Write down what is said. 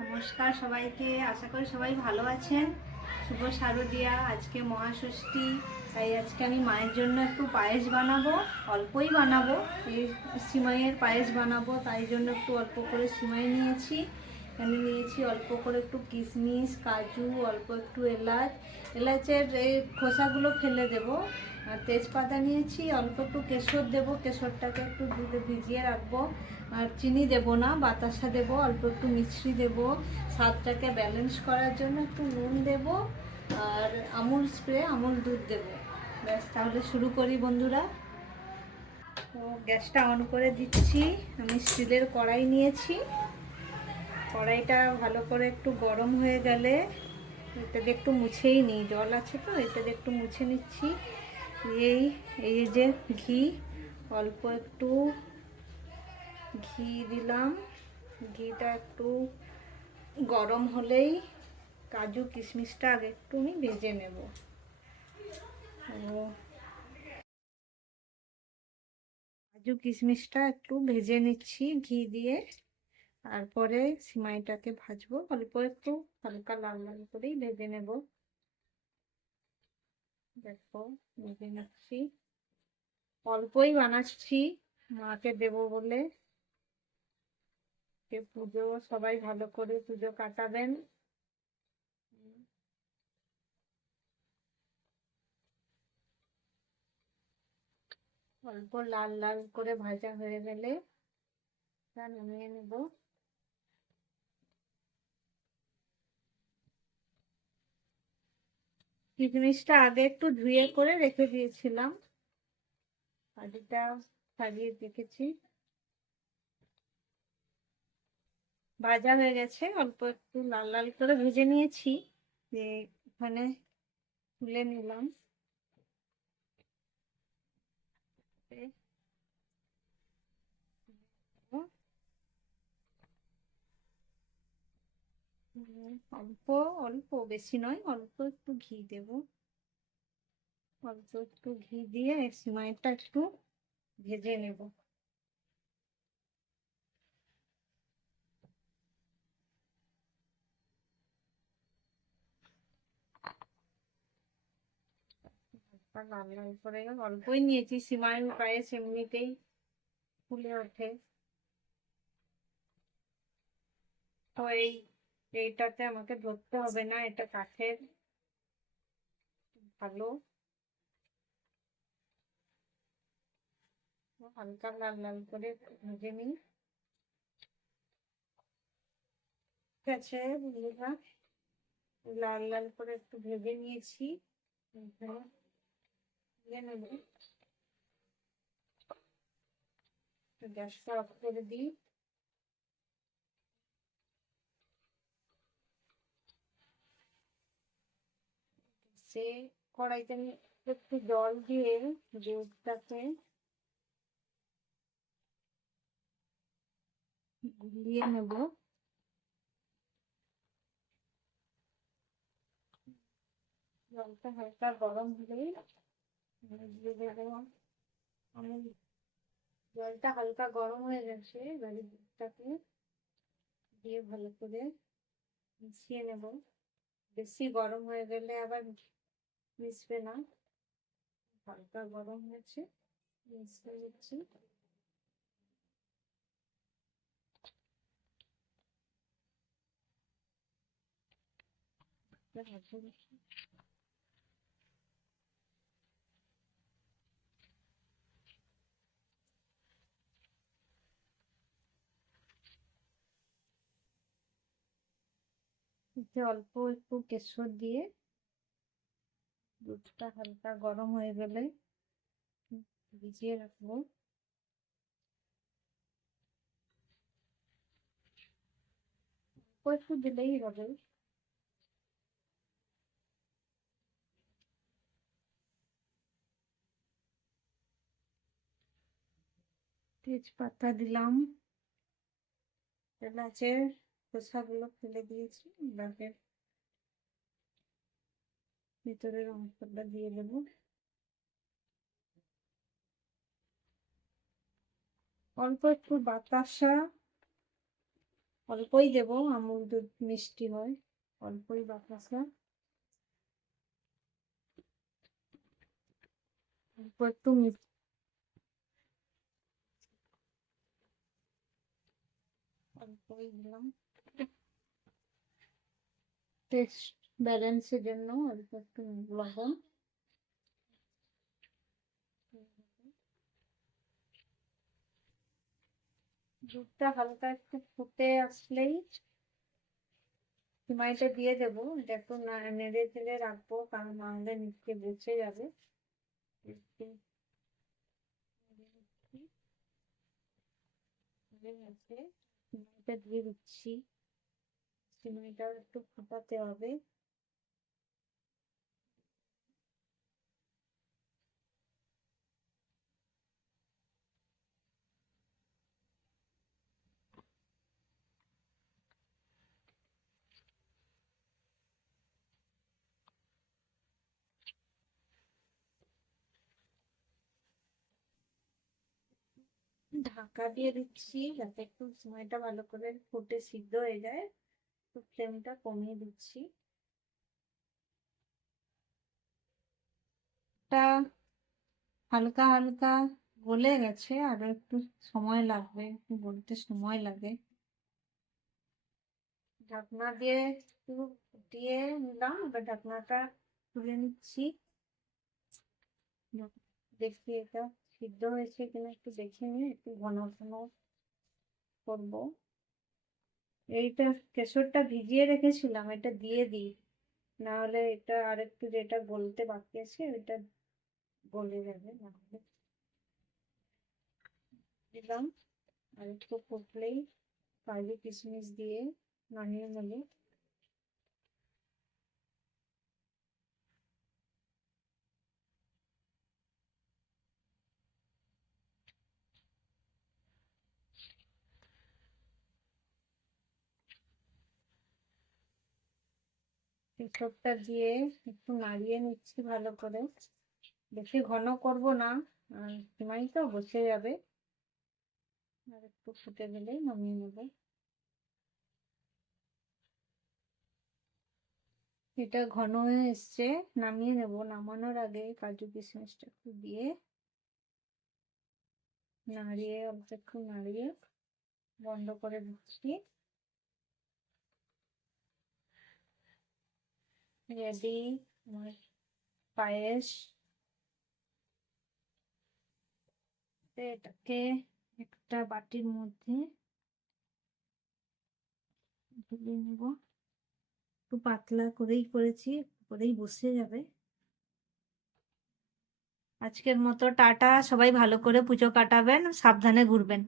নমস্কার সবাইকে, আশা করি সবাই ভালো আছেন। শুভ শারদিয়া, আজকে মহাষষ্ঠী, তাই আজকে আমি মায়ের জন্য একটু পায়েস বানাবো। অল্পই বানাবো, এই সিমাইয়ের পায়েস বানাবো, তাই জন্য একটু অল্প করে সিমাই নিয়েছি। আমি নিয়েছি অল্প করে একটু কিশমিশ, কাজু, অল্প একটু এলাচের এই খোসাগুলো ফেলে দেবো। আর তেজপাতা নিয়েছি, অল্প একটু কেশর দেবো, কেশরটাকে একটু দুধে ভিজিয়ে রাখবো। আর চিনি দেব না, বাতাসা দেব, অল্প একটু মিছরি দেব, স্বাদটাকে ব্যালেন্স করার জন্য একটু নুন দেব, আর আমুল স্প্রে, আমুল দুধ দেব। ব্যাস, তাহলে শুরু করি বন্ধুরা। তো গ্যাসটা অন করে দিচ্ছি। আমি স্টিলের কড়াই নিয়েছি। কড়াইটা ভালো করে একটু গরম হয়ে গেলে এটা দিয়ে একটু মুছেই নিই, জল আছে তো, এটা দিয়ে একটু মুছে নিচ্ছি। এই এই যে ঘি, অল্প একটু ঘি দিলাম। ঘিটা একটু গরম হলেই কাজু কিশমিশটা আগে একটু আমি ভেজে নেব। কাজু কিশমিশটা একটু ভেজে নিচ্ছি ঘি দিয়ে। তারপরে সিমাইটাকে ভাজবো, অল্প একটু হালকা লাল লাল করেই ভেজে নেব। দেখো, ভেজে নিচ্ছি, অল্পই বানাচ্ছি মাকে দেব বলে। পুজো সবাই ভালো করে পুজো কাটাবেন। অল্প লাল লাল করে ভাজা হয়ে গেলে নামিয়ে নেব। কিশমিশটা আগে একটু ধুয়ে করে রেখে দিয়েছিলাম, কাজুটা ছাড়িয়ে রেখেছি। ভাজা হয়ে গেছে, অল্প একটু লাল লাল করে ভেজে নিয়েছি, যে এখানে তুলে নিলাম। অল্প অল্প, বেশি নয়, অল্প একটু ঘি দেব। অল্প একটু ঘি দিয়ে সিমাইটা একটু ভেজে নেব। লাল লাল করে অল্পই নিয়েছি, সিমাই পায়েস এমনিতেই ফুলে ওঠে। তো এইটাতে আমাকে ধরতে হবে না, এটা কাঠের, ভালো। হালকা লাল লাল করে ভেজে নিই। ঠিক আছে বন্ধুরা, লাল লাল করে একটু ভেজে নিয়েছি। গ্যাসটা অফ করে দিই। সে কড়াইতে আমি একটু জল দিয়ে দুধটাকে গুলিয়ে নেব। জলটা হালকা গরম হলেই দিয়ে দেবো। আমি জলটা হালকা গরম হয়ে গেছে, এবারে দুধটাকে দিয়ে ভালো করে মিশিয়ে নেব। বেশি গরম হয়ে গেলে আবার মিশবে না, হালকা গরম হয়েছে, মিশিয়ে দিচ্ছি। অল্প একটু কেশর দিয়ে দুধটা হালকা গরম হয়ে গেলে ভিজিয়ে রাখবো। একটু দিলেই হবে। তেজপাতা দিলাম, এলাচের খোসাগুলো ফেলে দিয়েছি, এবারে ভিতরের অংশটা দিয়ে দেবো। অল্প একটু বাতাসা অল্পই দেবো, আমুল দুধ মিষ্টি হয়, অল্পই বাতাসা, অল্প একটু অল্পই দিলাম টেস্ট ব্যালেন্সের জন্য, অল্প একটু লবণ। দুধটা হালকা একটু ফুটে আসলেই সিমাইটা দিয়ে দেবো। এটা একটু নেড়ে চেড়ে রাখবো, কারণ নাহলে নিচে বেঁচে যাবে। একটু সিমাইটা দিয়ে দিচ্ছি, সিমাইটা একটু ফুটাতে হবে। ঢাকা দিয়ে দিচ্ছি যাতে একটু সিমাইটা ভালো করে ফুটে সিদ্ধ হয়ে যায়। তো ফ্লেমটা কমিয়ে দিচ্ছি। টা হালকা হালকা গলে গেছে, আরো একটু সময় লাগবে, একটু গলতে সময় লাগে। ঢাকনা দিয়ে একটু ফুটিয়ে নিলাম, এবার ঢাকনাটা তুলে নিচ্ছি। দেখি এটা সিদ্ধ হয়েছে কিনা একটু দেখে নিয়ে একটু ঘন ঘন করবো। এইটা কেশরটা ভিজিয়ে রেখেছিলাম, এটা দিয়ে দিই, না হলে এটা আরেকটু যেটা গলতে বাকি আছে ওইটা গলে যাবে না হলে। দিলাম, আর একটু ফুটলেই কাজু কিশমিশ দিয়ে নামিয়ে নেবো। কেশরটা দিয়ে একটু নাড়িয়ে নিচ্ছি ভালো করে, বেশি ঘন করব না, আর সিমাই তো বসে যাবে। আর একটু ফুটে গেলেই নামিয়ে নেবো। এটা ঘন হয়ে এসছে, নামিয়ে নেব। নামানোর আগে কাজু কিশমিশটা একটু দিয়ে নাড়িয়ে, অল্প একটু নাড়িয়ে বন্ধ করে দিচ্ছি। রেডি আমার পায়েস। এটাকে একটা বাটির মধ্যে ঢেলে নেব। একটু পাতলা করেই করেছি, করেই বসে যাবে। আজকের মতো টাটা, সবাই ভালো করে পুজো কাটাবেন, সাবধানে ঘুরবেন।